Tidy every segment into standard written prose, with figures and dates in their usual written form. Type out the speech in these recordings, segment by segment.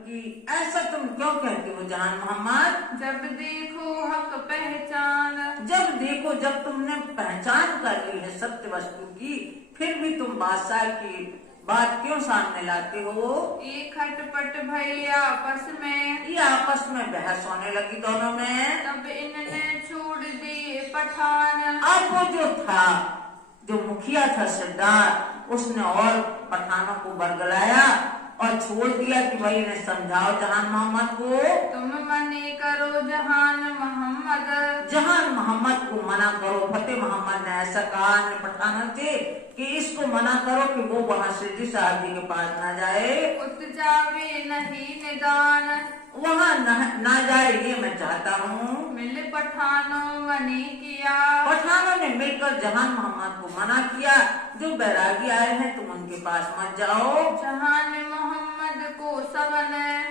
की, ऐसा तुम क्यों कहते हो जहान मोहम्मद? जब देखो हक पहचान, जब देखो, जब तुमने पहचान कर ली है सत्य वस्तु की, फिर भी तुम बादशाह की बात क्यों सामने लाते हो? ये खटपट भई आपस में, ये आपस में बहस होने लगी दोनों में। तब इनने छोड़ दिए पठान। अब वो जो था, जो मुखिया था सरदार, उसने और पठानों को बरगलाया और छोड़ दिया कि भाई इन्हें समझाओ जहान मोहम्मद को। तुम मने करो जहान मोहम्मद, जहान मोहम्मद को मना करो। फतेह मोहम्मद ने ऐसा कहा पठानों से कि इसको मना करो कि वो वहाँ सिद्दी साहब जी के पास ना जाए, उत जावे नहीं निदान। वहाँ ना जाए, ये मैं चाहता हूँ। मिल पठानों मने किया, पठानों ने मिलकर जहान मोहम्मद को मना किया, जो बैरागी आए हैं तुम उनके पास मत जाओ। जहान मोहम्मद को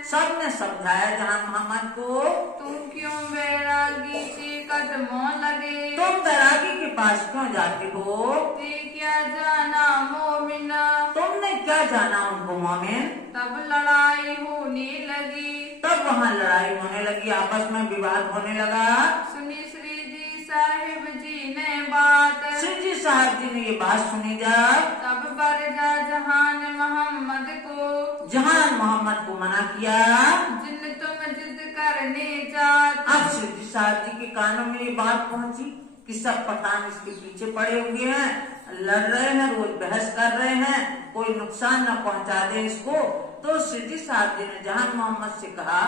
सबने समझाया जहान मोहम्मद को, तुम क्यों बैरागी के कदमों लगे, तुम बैरागी के पास क्यों जाते हो? ते क्या जाना मोमिना, तुमने क्या जाना उनको मोमिन? तब लड़ाई होने लगी, तब वहाँ लड़ाई होने लगी, आपस में विवाद होने लगा। सुनी श्री जी साहिब जी ने बात, श्री जी साहब जी ने ये बात सुनी जब, तब बरजा जहान मोहम्मद को, जहान मोहम्मद को मना किया। जिन तुम जिद करने जाते, अब श्री जी साहब जी के कानों में ये बात पहुंची कि सब पठान इसके पीछे पड़े हुए हैं, लड़ रहे हैं, रोज बहस कर रहे हैं, कोई नुकसान न पहुंचा दे इसको। तो श्री जी साहब जी ने जहान मोहम्मद से कहा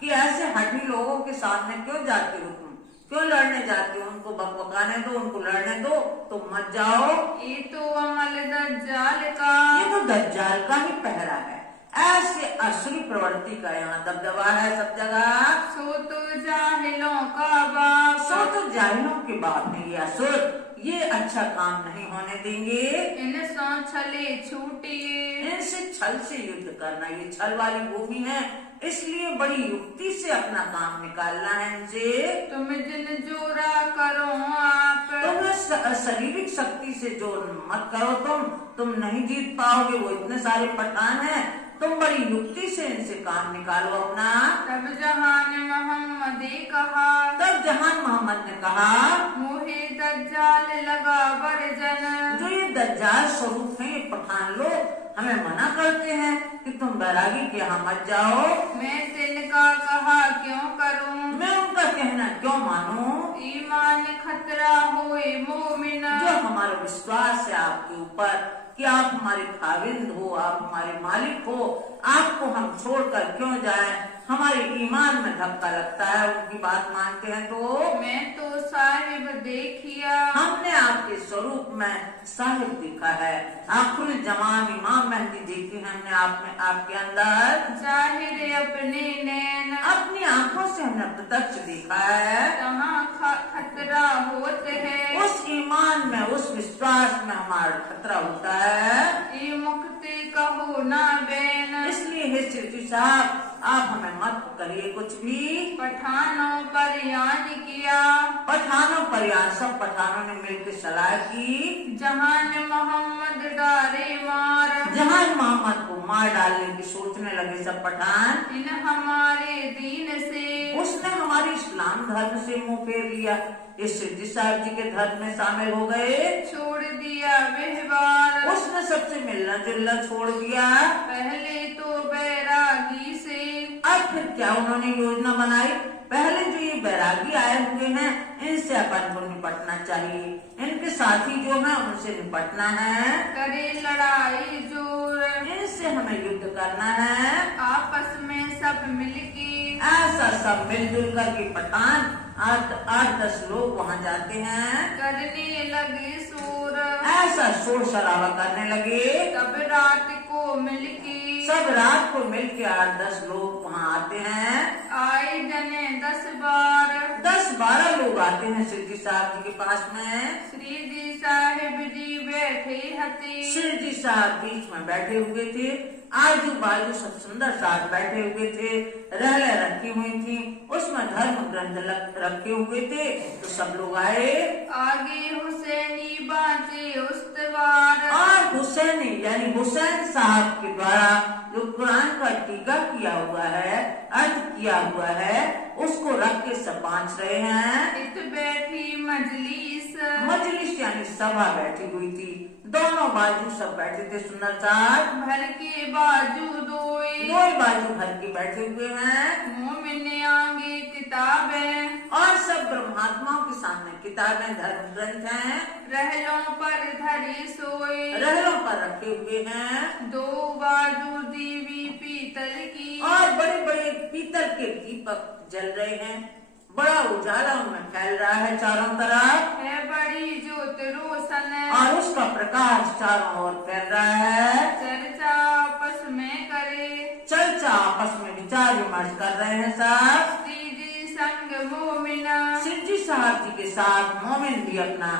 कि ऐसे हठी लोगों के सामने क्यों जाते हो तुम, क्यों लड़ने जाते हो? उनको बकबकाने दो, उनको लड़ने दो, तुम मत जाओ। ये तो अमल दज्जाल का, ये तो दज्जाल का ही पहरा है। ऐसे असली प्रवृत्ति का यहाँ दबदबा है सब जगह। सो तो जाहिलों का बाप, सो तो जाहिलों के बाप ने ये असुर ये अच्छा काम नहीं होने देंगे। इन सो छले छूटिए, इनसे छल से युद्ध करना, ये छल वाली भूमि है, इसलिए बड़ी युक्ति से अपना काम निकालना है इनसे। तुम जिन जोरा करो आप, तुम शारीरिक शक्ति से जोर मत करो, तुम नहीं जीत पाओगे, वो इतने सारे पठान हैं, तुम बड़ी युक्ति से इनसे काम निकालो अपना। तब जहान मोहम्मद कहा, तब जहान मोहम्मद ने कहा, मोहे दज्जाल लगा बरजन, जो ये दज्जाल स्वरूप है, ये पठान लोग हमें मना करते हैं कि तुम बैरागी के यहाँ मत जाओ। मैं तिनका कहा क्यों करूं, मैं उनका कहना क्यों मानूं? ईमान खतरा होए मोमिना, जो हमारा विश्वास है आपके ऊपर कि आप हमारे खाविंद हो, आप हमारे मालिक हो, आपको हम छोड़कर क्यों जाएं? हमारे ईमान में धक्का लगता है उनकी बात मानते हैं तो। मैं तो साहिब देखिया, हमने आपके स्वरूप में साहिब देखा है, आखिर जमान इमाम मेहदी देखी है हमने आप में, आपके अंदर जाहिर अपने नैन, अपनी आंखों से हमने प्रत्यक्ष देखा है। तहाँ खतरा होते है, उस ईमान में, उस विश्वास में हमारा खतरा होता है। ये मुक्ति कहो ना बैन, इसलिए हे सिद्धि साहब आप हमें मत करिए कुछ भी। पठानों पर यान किया, पठानों पर यान, सब पठानों ने मिलकर सलाह की, जहान मोहम्मद डारे मार, जहान मोहम्मद को मार डालने की सोचने लगे सब पठान। इन हमारे दीन से, उसने हमारे इस्लाम धर्म से मुंह फेर लिया, इस सिद्धि साहब जी के धर्म में शामिल हो गए, छोड़ दिया व्यवहार, उसने सबसे मिलना जुलना छोड़ दिया। पहले तो बैरागी से, अब फिर क्या उन्होंने योजना बनाई? पहले जो ये बैरागी आए हुए हैं, इनसे अपन को निपटना चाहिए, इनके साथी जो हैं उनसे निपटना है, करे लड़ाई जोर, इनसे हमें युद्ध करना है। आपस में सब मिलके, ऐसा सब मिलजुल कर के पठान 8-10 लोग वहाँ जाते हैं, करने लगे शोर, ऐसा शोर शराबा करने लगे। तब रात को मिलके, सब रात को मिलके 8-10 लोग वहाँ आते हैं, आए जने 10-12, 10-12 लोग आते हैं सिद्धि साहब जी के पास में। श्री जी साहिब जी बैठे हते। सिर जी साहब बीच में बैठे हुए थे, आजू बाजू सब सुंदर साथ बैठे हुए थे, रहले रखी हुई थी, उसमें धर्म ग्रंथ रखे हुए थे। तो सब लोग आए, आगे हुसैनी बांचे उस्तवार। और हुसैनी यानी हुसैन साहब के द्वारा जो कुरान का टीका किया हुआ है, अर्थ किया हुआ है, उसको रख के सब बांच रहे हैं। इत बैठी मजलिस। मजलिस यानी सभा बैठी हुई थी, दोनों बाजू सब बैठे थे सुंदर साथ, भर के बाजू दोए। दो बाजू भर के बैठे हुए हैं, मोमिन आगे किताबें। और सब ब्रह्मात्माओं के सामने किताबें धर्म ग्रंथ हैं, रहलों पर धरी सोए। रहलों पर रखे हुए हैं, दो बाजू दीवी पीतल की। और बड़े बड़े पीतल के दीपक जल रहे हैं, बड़ा उजाला उनमें फैल रहा है चारों तरफ, है बड़ी ज्योत रोशन। और उसका प्रकाश चारों ओर फैल रहा है। चर्चा आपस में करे। चर्चा आपस में विचार विमर्श कर रहे हैं सब। दीदी संग मोमिना। शिव जी साहब जी के साथ मोमिन भी अपना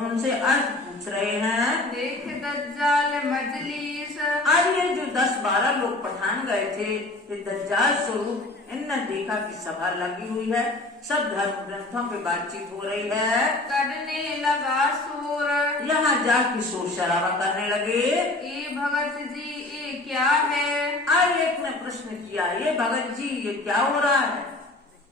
उनसे अर्थ पूछ रहे हैं। देख दज्जाल मजलिस। आज ये जो 10-12 लोग पठान गए थे, ये दज्जाल स्वरूप, इनने देखा कि सभा लगी हुई है, सब धर्म ग्रंथों पे बातचीत हो रही है। करने लगा शोर। यहाँ जाके शोर शराबा करने लगे। ए भगत जी ये क्या है? आज एक ने प्रश्न किया, ये भगत जी ये क्या हो रहा है?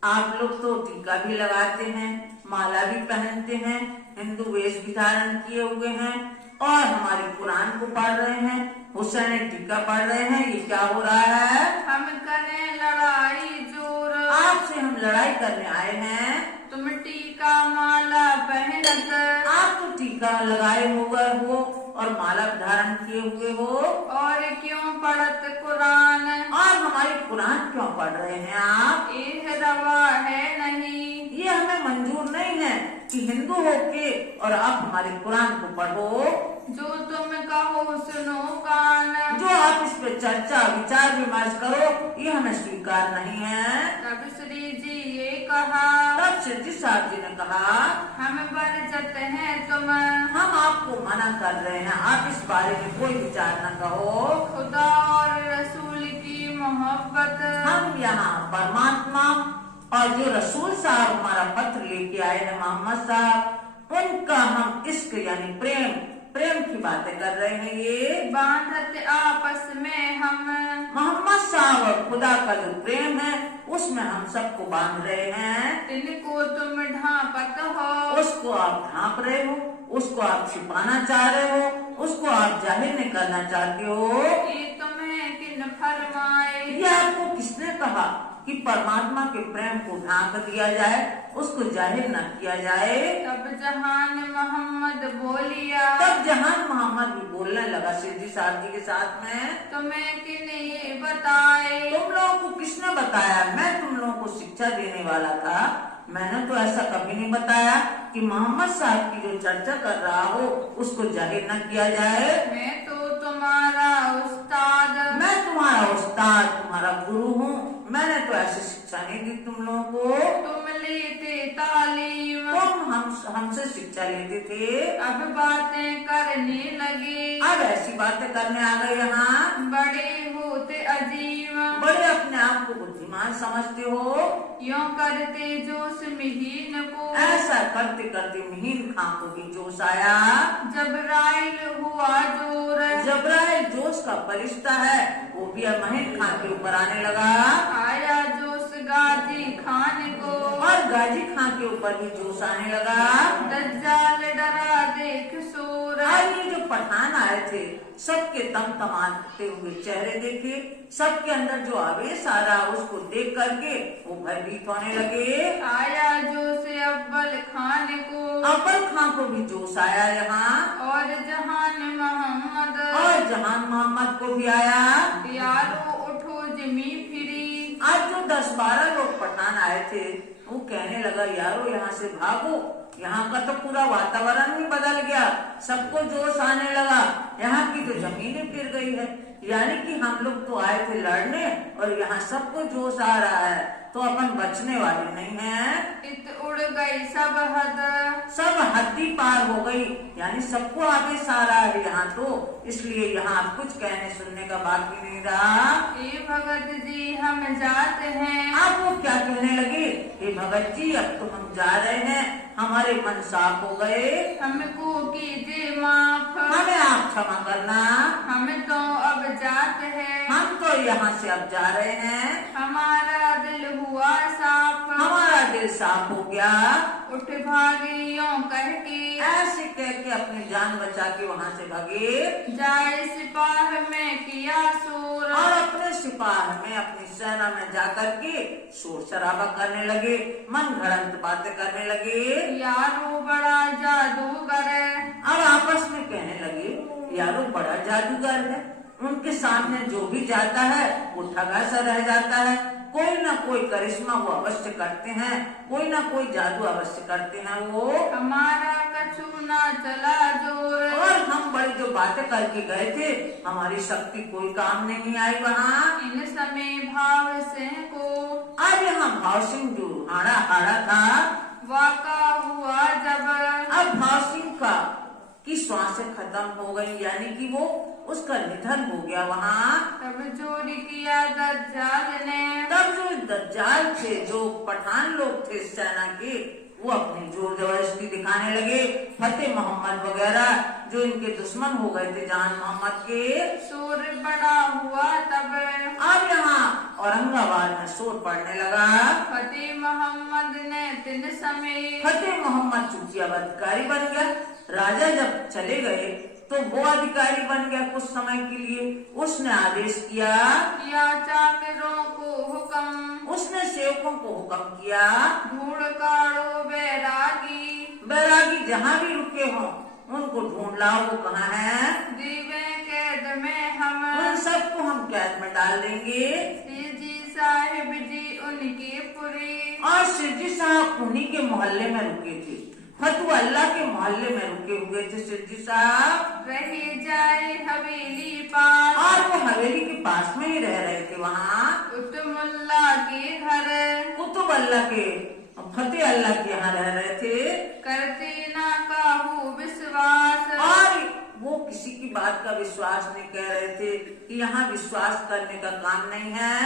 आप लोग तो टीका भी लगाते हैं, माला भी पहनते हैं, हिंदू वेश भी धारण किए हुए हैं, और हमारे कुरान को पढ़ रहे हैं, हुसैन टीका पढ़ रहे हैं, ये क्या हो रहा है? हम करें लड़ाई जोर। आपसे हम लड़ाई करने आए हैं। तुम टीका माला पहनत। आप तो टीका लगाए हुए हो और माला धारण किए हुए हो, और क्यों पढ़त कुरान? और हमारी कुरान क्यों पढ़ रहे हैं आप? एह रवा है नहीं। ये हमें मंजूर नहीं है कि हिंदू होके और आप हमारे कुरान को पढ़ो। जो तुम कहो सुनो कान। जो आप इस पे चर्चा विचार विमर्श करो, ये हमें स्वीकार नहीं है। तब श्री जी ये कहा। तब श्री जी साहब जी ने कहा, हम बरजत हैं तुम। हम आपको मना कर रहे हैं, आप इस बारे में कोई विचार न कहो। खुदा और रसूल की मोहब्बत। हम यहाँ परमात्मा और जो रसूल साहब हमारा पत्र लेके आए हैं मोहम्मद साहब, उनका हम इश्क यानी प्रेम की बातें कर रहे हैं। ये बांधत आपस में हम। मोहम्मद साहब और खुदा का जो प्रेम है, उसमें हम सबको बांध रहे हैं। इनको तुम ढांपत हो। उसको आप ढांप रहे हो, उसको आप छिपाना चाह रहे हो, उसको आप जाहिर नहीं करना चाहते हो। ये तुम्हें किन फरमाए? ये आपको किसने कहा कि परमात्मा के प्रेम को ढांक दिया जाए, उसको जाहिर न किया जाए? तब जहान मोहम्मद बोलिया। तब जहान मोहम्मद भी बोलने लगा सिद्धी साहब जी के साथ में, तुम्हें किन ये बताए? तुम लोगों को किसने बताया? मैं तुम लोगों को शिक्षा देने वाला था, मैंने तो ऐसा कभी नहीं बताया कि मोहम्मद साहब की जो चर्चा कर रहा हो उसको जाहिर न किया जाए। मैं तो तुम्हारा उस्ताद। मैं तुम्हारा उस्ताद, तुम्हारा गुरु हूँ, मैंने तो ऐसी शिक्षा नहीं दी तुम लोगों को। तुम लेते तालीम। तुम हमसे शिक्षा लेते थे, अब बातें करने लगे। अब ऐसी बातें करने आ गए यहाँ। बड़े होते अजीम। बड़े अपने आप को बुद्धिमान समझते हो। यूं करते जोश मिहीन को। ऐसा करते करते महीन खां को भी जोश आया। जबराइल हुआ जोर। जबराइल जोश का फरिश्ता है, वो भी महीन खां के ऊपर आने लगा। आया जोश गाजी खान को। और गाजी खां के ऊपर भी जोश आने लगा। दज्जाल डरा देख शोर। आज ये जो पठान आए थे, सबके तमतमाते हुए चेहरे देखे, सबके अंदर जो आवेश आ रहा उसको देख करके वो भयभीत होने लगे। आया जोश अव्वल खान को। अव्वल खां को भी जोश आया यहाँ, और जहान मोहम्मद। और जहान मोहम्मद को भी आया। यारो उठो जिमी फिरी। आज जो 10-12 लोग पठान आए थे, वो कहने लगा यारो यहाँ से भागो, यहाँ का तो पूरा वातावरण ही बदल गया, सबको जोश आने लगा, यहाँ की तो जमीन ही फिर गई है, यानी कि हम लोग तो आए थे लड़ने और यहाँ सबको जोश आ रहा है, तो अपन बचने वाले नहीं हैं। इत उड़ गई सब हद, सब हद्दी पार हो गई, यानी सबको आगे सारा है यहाँ तो, इसलिए यहाँ अब कुछ कहने सुनने का बाकी नहीं रहा। हे भगत जी हम जाते हैं। अब वो क्या कहने लगे, हे भगत जी अब तो हम जा रहे हैं, हमारे मन साफ हो गए, हमको कीजिए माफ, हमें आप क्षमा करना, हम तो अब जाते हैं। हम तो यहाँ से अब जा रहे हैं, हमारा दिल हुआ साफ, हमारा दिल साफ हो गया। उठ भागियों कह के, ऐसे कह के अपनी जान बचा के वहाँ से भागे, जाए सिपाह में किया शोर, और अपने सिपाह में अपनी सेना में जाकर के शोर शराबा करने लगे, मन घड़ंत बातें करने लगे। यारो बड़ा जादूगर, अब आपस में कहने लगे यारो बड़ा जादूगर है, उनके सामने जो भी जाता है वो ठगा सा रह जाता है, कोई ना कोई करिश्मा वो अवश्य करते हैं, कोई ना कोई जादू अवश्य करते हैं वो। हमारा कछु ना चला जोर, और हम बड़ी जो बातें करके गए थे, हमारी शक्ति कोई काम नहीं आई वहाँ। इन समय भाव से को, अब यहाँ भाव सिंह जो हाड़ा था, वाका हुआ जब, अब भाव सिंह का की श्वासें खत्म हो गई, यानी कि वो उसका निधन हो गया वहाँ। तब चोरी किया दज्जाल ने, तब जो दज्जाल थे, जो पठान लोग थे सेना के, वो अपनी जोर जबरदस्ती दिखाने लगे, फतेह मोहम्मद वगैरह जो इनके दुश्मन हो गए थे जान मोहम्मद के। शोर बड़ा हुआ तब, अब यहाँ औरंगाबाद में शोर पड़ने लगा। फतेह मोहम्मद ने दिन समय, फतेह मोहम्मद चूंकि अब अधिकारी बन गया, राजा जब चले गए तो वो अधिकारी बन गया कुछ समय के लिए। उसने आदेश किया, चाकरों को हुक्म, उसने सेवकों को हुक्म किया, ढूंढ काढ़ो बैरागी, बैरागी जहाँ भी रुके हों उनको ढूंढ लाओ, वो कहाँ है। दीवे कैद में हम, उन सबको हम कैद में डाल देंगे। जी साहिब जी उनकी पुरी, और सिरजी साहब उन्हीं के मोहल्ले में रुके थे, फतू अल्लाह के मोहल्ले में रुके हुए थे सिरजी साहब। रही जाए हवेली पास, और वो हवेली के पास में ही रह रहे थे वहाँ, उत्तमुल्ला के घर, कुतुब अल्लाह के फतेह अल्लाह के यहाँ रह रहे थे। करते ना काहू विश्वास, और वो किसी की बात का विश्वास नहीं कर रहे थे कि यहाँ विश्वास करने का काम नहीं है।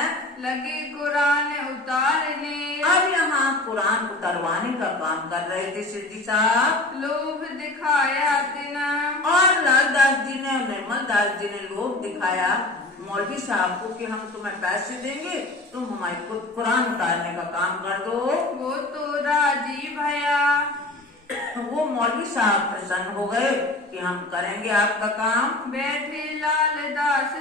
लगे कुरान उतारने, अब यहाँ कुरान उतरवाने का काम कर रहे थे सिरजी साहब। लोभ दिखाया तिना, और लालदास जी ने, निर्मल दास जी ने लोभ दिखाया मौलवी साहब को कि हम तुम्हें पैसे देंगे, तुम हमारी कुरान उतारने का काम कर दो। वो तो राजी भया, वो मौलवी साहब प्रसन्न हो गए कि हम करेंगे आपका काम। बैठे लालदास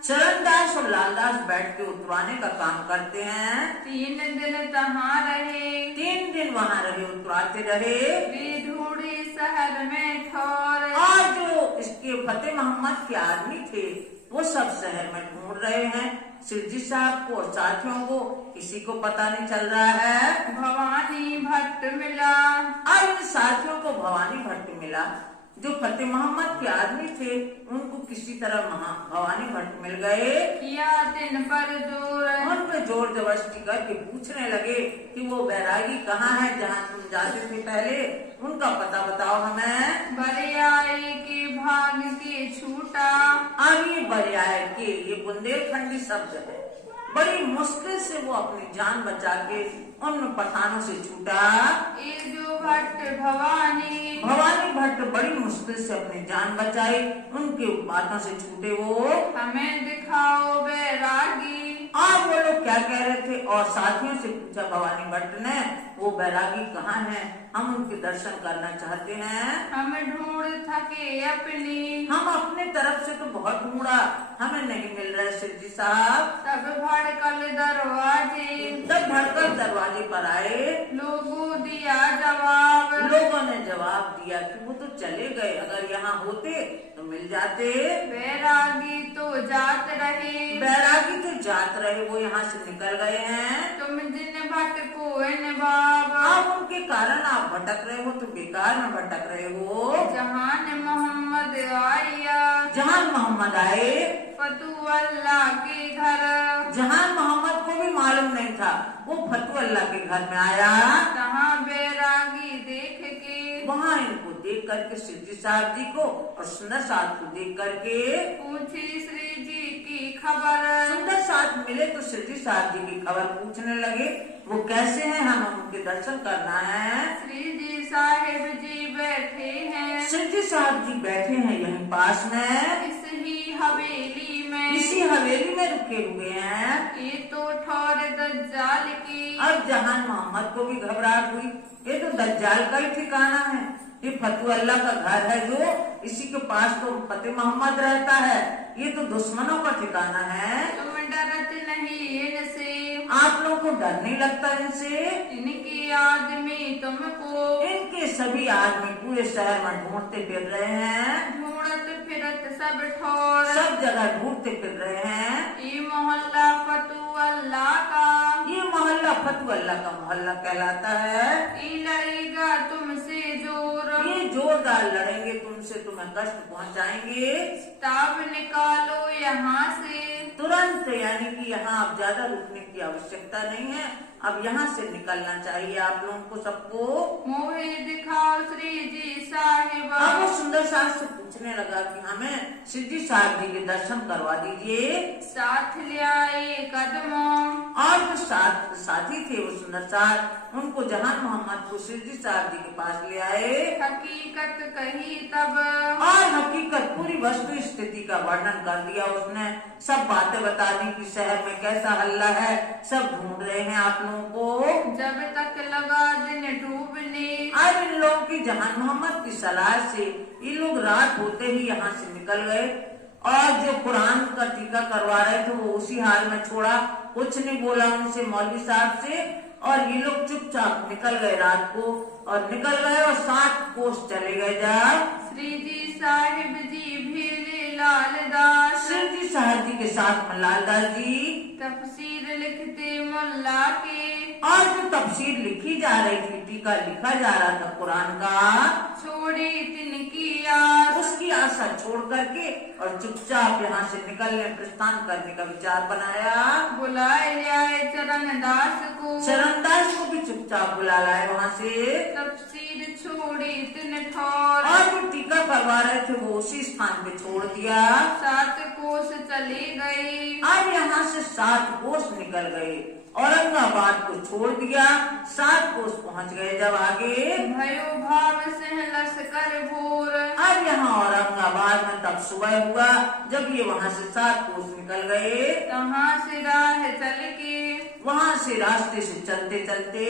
चरणदास और लालदास बैठ के उतरवाने का काम करते हैं। 3 दिन तहाँ रहे, 3 दिन वहाँ रहे, उतरवाते रहे। वे ढूंढे शहर में ठौर, और जो इसके फतेह मोहम्मद के आदमी थे वो सब शहर में ढूंढ रहे हैं सिरजी साहब को और साथियों को, किसी को पता नहीं चल रहा है। भवानी भट्ट मिला, और इन साथियों को भवानी भट्ट मिला, जो फतेह मोहम्मद के आदमी थे उनको किसी तरह भवानी भट्ट मिल गए। किया दिन पर जोर, उन पे जोर जबरदस्ती करके पूछने लगे कि वो बैरागी कहाँ है जहाँ तुम जाते थे पहले, उनका पता बताओ हमें। बरियाई के भाग के छूटा, अब ये बरियाई के ये बुंदेलखंडी शब्द है, बड़ी मुश्किल से वो अपनी जान बचा के उन पठानों से छूटा। ये जो भट्ट भवानी भट्ट बड़ी मुश्किल से अपनी जान बचाई, उनके बातों से छूटे वो। हमें दिखाओ बैरागी, आप वो लोग क्या कह रहे थे, और साथियों से पूछा भवानी भट्ट ने, वो बैरागी कहाँ है, हम उनके दर्शन करना चाहते हैं। हम ढूंढ थके अपनी, हम अपने तरफ से तो बहुत ढूंढा, हमें नहीं मिल रहा है सिरजी साहब। तब भड़कल दरवाजे, तब भड़कल दरवाजे पर आए, लोगों दिया जवाब, लोगों ने जवाब दिया कि वो तो चले गए, अगर यहाँ होते तो मिल जाते। बैरागी तो जात रहे, बैरागी तो जात रहे, वो यहाँ से निकल गए हैं। तुम जिन भट्ट को नवाब, अब उनके उनके कारण आप भटक रहे हो तो बेकार में भटक रहे हो। जहान मोहम्मद आया, जहान मोहम्मद आए, फतू अल्लाह के घर, जहान मोहम्मद को भी मालूम नहीं था, वो फतू अल्लाह के घर में आया। तहाँ बैरागी देख के, वहाँ इनको देख करके सिद्धि साहब जी को और सुंदर साहब को देख करके पूछी श्री जी की खबर। सुंदर साहब मिले तो सिद्धि साहब जी की खबर पूछने लगे, वो कैसे हैं, हमें उनके दर्शन करना है। श्री जी साहिब जी बैठे हैं, सिद्धि साहब जी बैठे हैं यहीं पास में, इस ही हवेली में, इसी हवेली में रुके हुए हैं। ये तो ठौर दज्जाल की। अब जहान मोहम्मद को भी घबराहट हुई, ये तो दज्जाल का ही ठिकाना है, ये फतू अल्लाह का घर है, जो इसी के पास तो फतेह मोहम्मद रहता है, ये तो दुश्मनों का ठिकाना है। तुम डरत नहीं इनसे, आप लोगों को डर नहीं लगता इनसे? इनके आदमी तुमको, इनके सभी आदमी पूरे शहर में ढूंढते फिर रहे हैं, ढूंढत फिरत सब ठौर, सब जगह ढूंढते फिर रहे हैं। ये मोहल्ला फतू अल्लाह का, ये मोहल्ला फतू अल्लाह का मोहल्ला कहलाता है। ये लड़ेगा तुमसे जोर, ये जोरदार लड़ेंगे तुमसे, तुम्हें कष्ट पहुंचाएंगे। ताब निकालो यहाँ से, तुरंत, यानी कि यहाँ अब ज्यादा रुकने की आवश्यकता नहीं है, अब यहाँ से निकलना चाहिए आप लोगों को सबको। मोहे दिखाओ श्री जी साहिब। अब वो सुंदर साहब से पूछने लगा कि हमें सिद्धि साहब जी के दर्शन करवा दीजिए। साथ ले आए कदमों, और जो साथी थे वो सुंदर साहब, उनको जहान मोहम्मद को सिद्धि साहब जी के पास ले आए। हकीकत कही तब, और हकीकत पूरी वस्तु स्थिति का वर्णन कर दिया उसने, सब बातें बता दी कि शहर में कैसा हल्ला है, सब ढूंढ रहे हैं आप लोगों को। जब तक लगा दिन डूबने, अब इन लोगों की जहान मोहम्मद की सलाह से ये लोग रात होते ही यहाँ से निकल गए, और जो कुरान का टीका करवा रहे थे वो उसी हाल में छोड़ा, कुछ नहीं बोला उनसे, मौलवी साहब से, और ये लोग चुपचाप निकल गए रात को, और निकल गए और 7 कोस चले गए। जब श्री जी साहिब जी भेले लालदास, सिद्धि साहब जी के साथ में लालदास जी तफसीर लिखते मुल्ला के, और जो तफसीर लिखी जा रही थी, टीका लिखा जा रहा था कुरान का, छोड़ी तिनकी आस, उसकी आशा छोड़ करके और चुपचाप यहाँ से निकलने प्रस्थान करने का विचार बनाया। बुलाए लाए चरणदास को, चरणदास को भी चुपचाप बुला लाए वहाँ से। तफसीर छोड़ी तिन ठौर, और जो टीका करवा रहे थे वो उसी स्थान पे छोड़ दिया। 7 कोस चले गए, अब यहाँ से 7 कोस निकल गए, औरंगाबाद को छोड़ दिया, 7 कोस पहुँच गए जब आगे। भयो भाव से लश्कर भोर, अब यहाँ औरंगाबाद में तब सुबह हुआ जब ये वहाँ से 7 कोस निकल गए। तहाँ से राह चल के, वहाँ से रास्ते से चलते चलते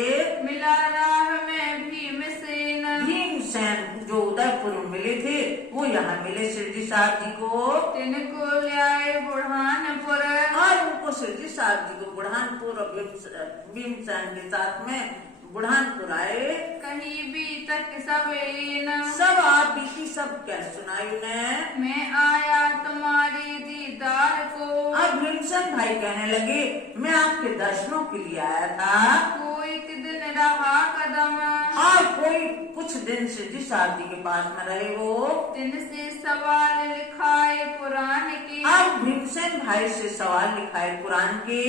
मिला राह में भीमसेन, भीमसेन जो उदयपुर में मिले थे वो यहाँ मिले सिद्धि साहब जी को। तिनको ले आए बुढ़ानपुर, और उनको सिद्धि साहब जी को बुढ़ानपुर और भीमसेन के साथ में बुढ़ानपुर आए। कहीं भी तक सब इन, सब आप बीती सब क्या सुनाई उन्हें। मैं आया तुम्हारे दीदार को, अब भीमसेन भाई कहने लगे मैं आपके दर्शनों के लिए आया था। कोई दिन रहा कदम, और कोई कुछ दिन सिद्धि साहब जी के पास में रहे वो। दिन से सवाल लिखाए कुरान के, अब भीमसेन भाई से सवाल लिखाए कुरान के।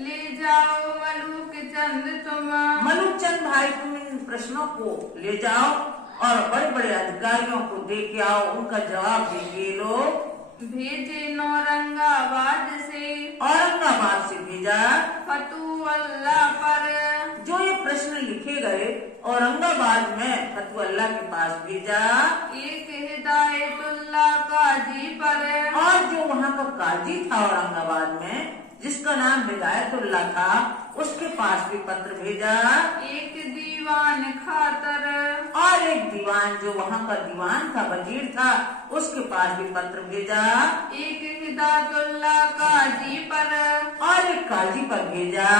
ले जाओ मलूक चंद तुम, मलूक चंद भाई तुम इन प्रश्नों को ले जाओ और बड़े बड़े अधिकारियों को दे के आओ, उनका जवाब देंगे लोग। भेजे औरंगाबाद से, औरंगाबाद से भेजा। फतू अल्लाह पर, जो ये प्रश्न लिखे गए औरंगाबाद में फतू अल्लाह के पास भेजा। एक हिदायतुल्लाह काजी पर, और जो वहाँ का काजी था औरंगाबाद में जिसका नाम हिदायतुल्लाह था, उसके पास भी पत्र भेजा। एक दीवान खातर, और एक दीवान जो वहाँ का दीवान था, वजीर था, उसके पास भी पत्र भेजा। एक हिदायतुल्लाह काजी पर, और एक काजी पर भेजा।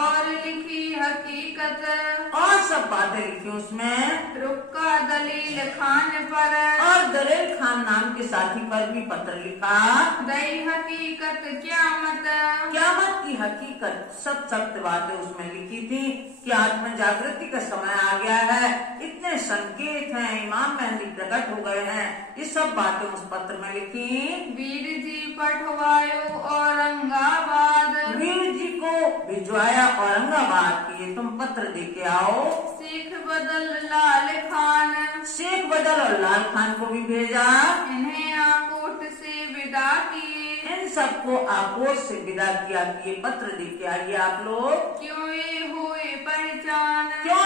और लिखी हकीकत, और सब सब बातें लिखी उसमें। रुक्का दलील खान पर और दलेल खान नाम के साथी पर भी पत्र लिखा। दई हकीकत क़यामत की हकीकत सब सख्त बातें उसमें लिखी थी कि आत्म जागृति का समय आ गया है, इतने संकेत हैं, इमाम मेहदी प्रकट हो गए हैं, ये सब बातें उस पत्र में लिखी। वीर जी पठवायो औरंगाबाद वीर जी को भिजवाया औरंगाबाद की, तुम पत्र दे के आओ। शेख बदल लाल खान शेख बदल और लाल खान को भी भेजा। इन्हें आकोट से विदा किए इन सबको आकोट से विदा किया कि ये पत्र दे के आइए आप लोग। क्यों ये हुए पहचान क्यों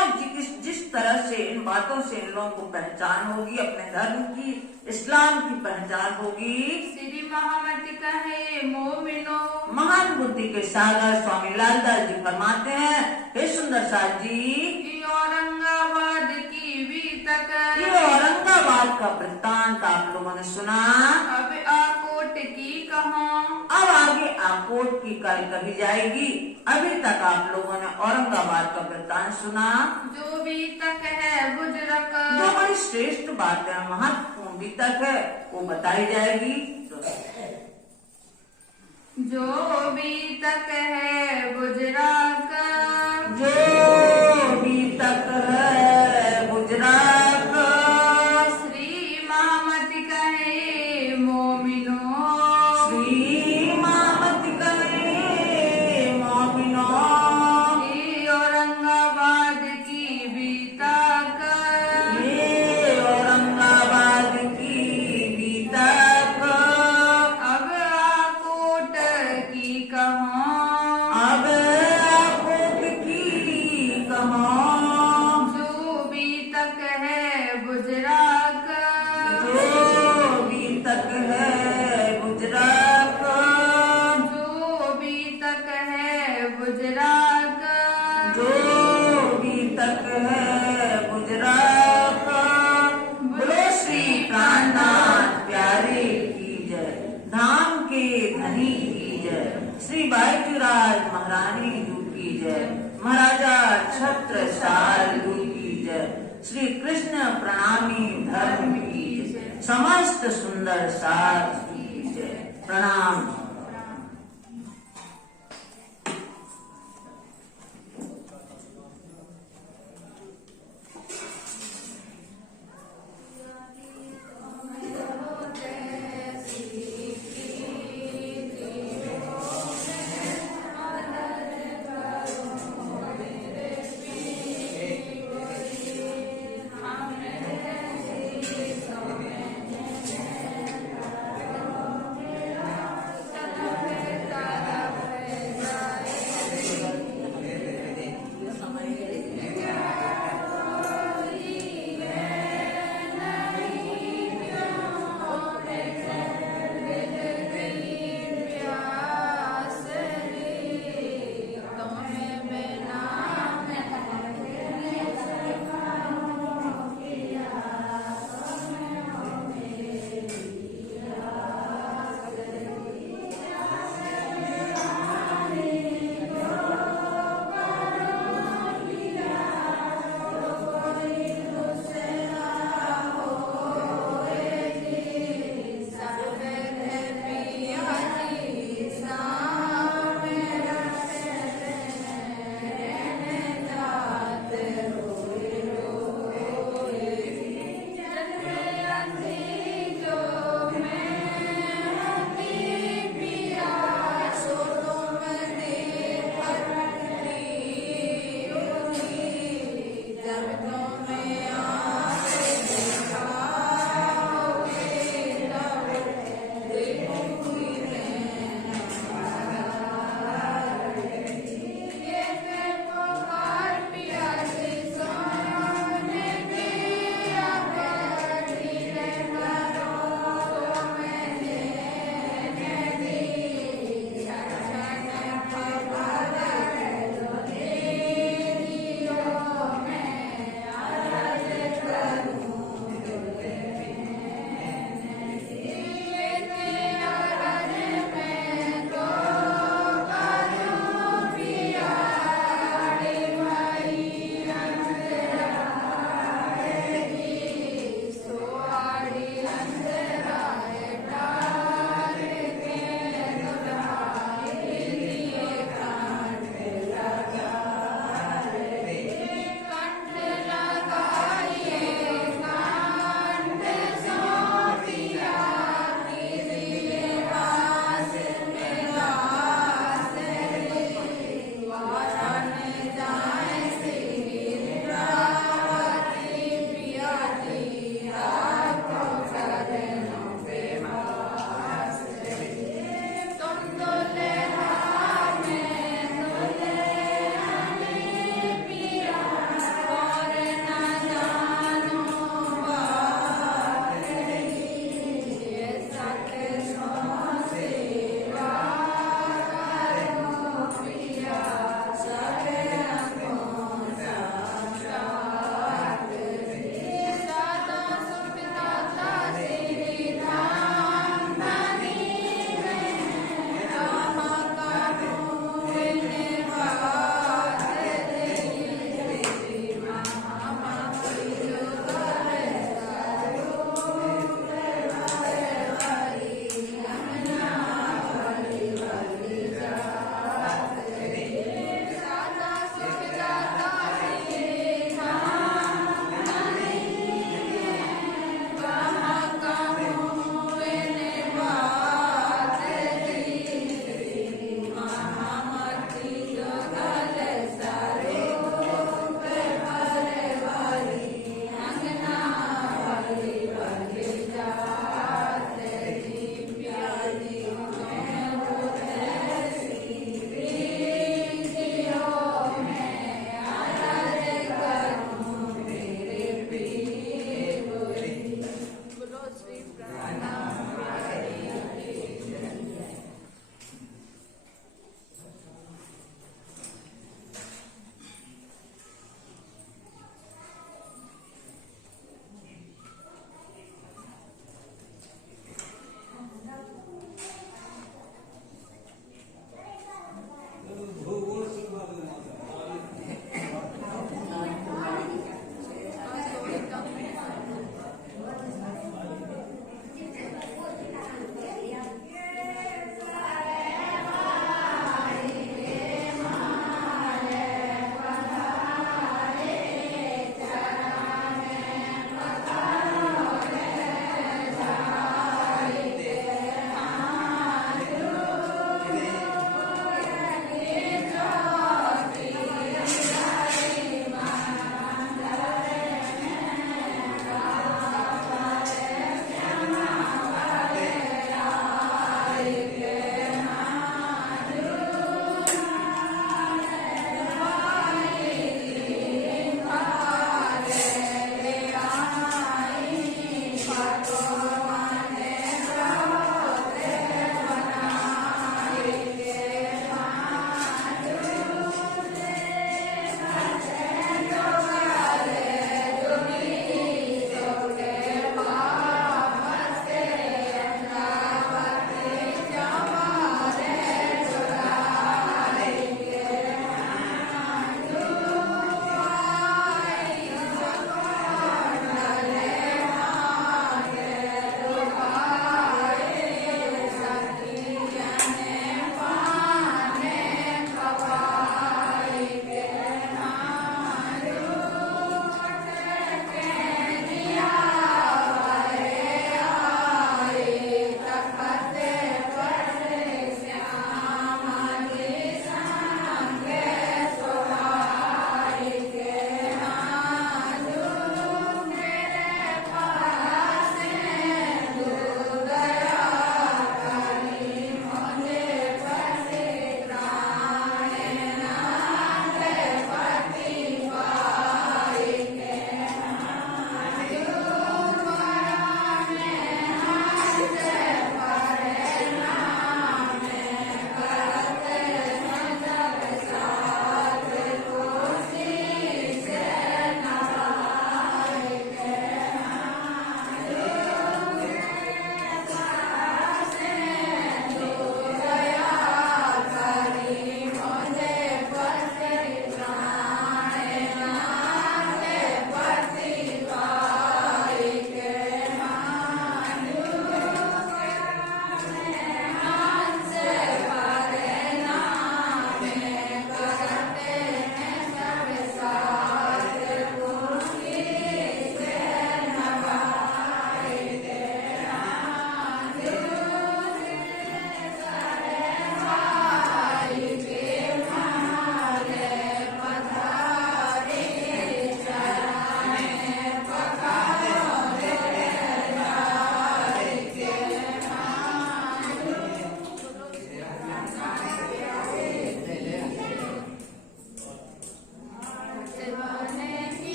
जिस तरह से इन बातों से इन लोगों को पहचान होगी, अपने धर्म की, इस्लाम की पहचान होगी। श्री महामति कहे मोमिनो महान बुद्धि के सागर स्वामी लालदास जी फरमाते हैं, हे सुंदर साथ जी, ये औरंगाबाद की भी तक ये औरंगाबाद का वृत्तांत आप लोगों ने सुना। अब आकोट की कहा अब आगे आकोट की कल कही जाएगी। अभी तक आप लोगों ने औरंगाबाद का वृत्तांत सुना, जो भी तक है बुजरक जो बड़ी श्रेष्ठ बात है, महत्वपूर्ण भी तक है, वो बताई जाएगी। जो भी तक है बुजरक जो भी तक है गुजरात, श्री महामति कहे मोमिनो श्री मामति कहे मोमिनो, ये औरंगाबाद की भी तक ये औरंगाबाद की भी तक अब आकोट की कहा अब आकोट की कहा, जो भी तक है बुजरक जो भी तक है गुजरात, जो भी तक है बुजरक जो भी तक है गुजरात। बोलो श्री प्राणनाथ प्यारे की जय, धाम के धनी की जय, श्री बाईचुराज महारानी जी की जय, महाराजा छत्रसाल की जय, श्री कृष्ण प्रणामी धर्म की जय, समस्त सुंदर साथ की जय। प्रणाम।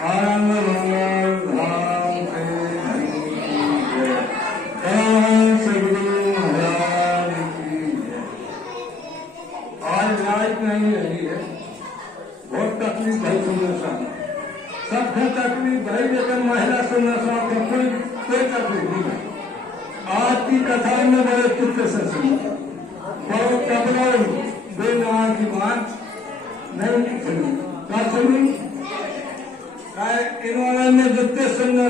आनंद मंगल धाम के जय सदगुरु महाराज की जय। आज लाइट नहीं रही है, बहुत तकलीफ भाई सुनने सा, सबको तकलीफ भाई, लेकिन महिला सुनने सा तो कोई तकलीफ नहीं है। आज की कथा में बड़े चित्त से सुना, बहुत कपड़ा बेनवा की बात नहीं सुनी, क्या सुनी? इन्होंने जितने सुनने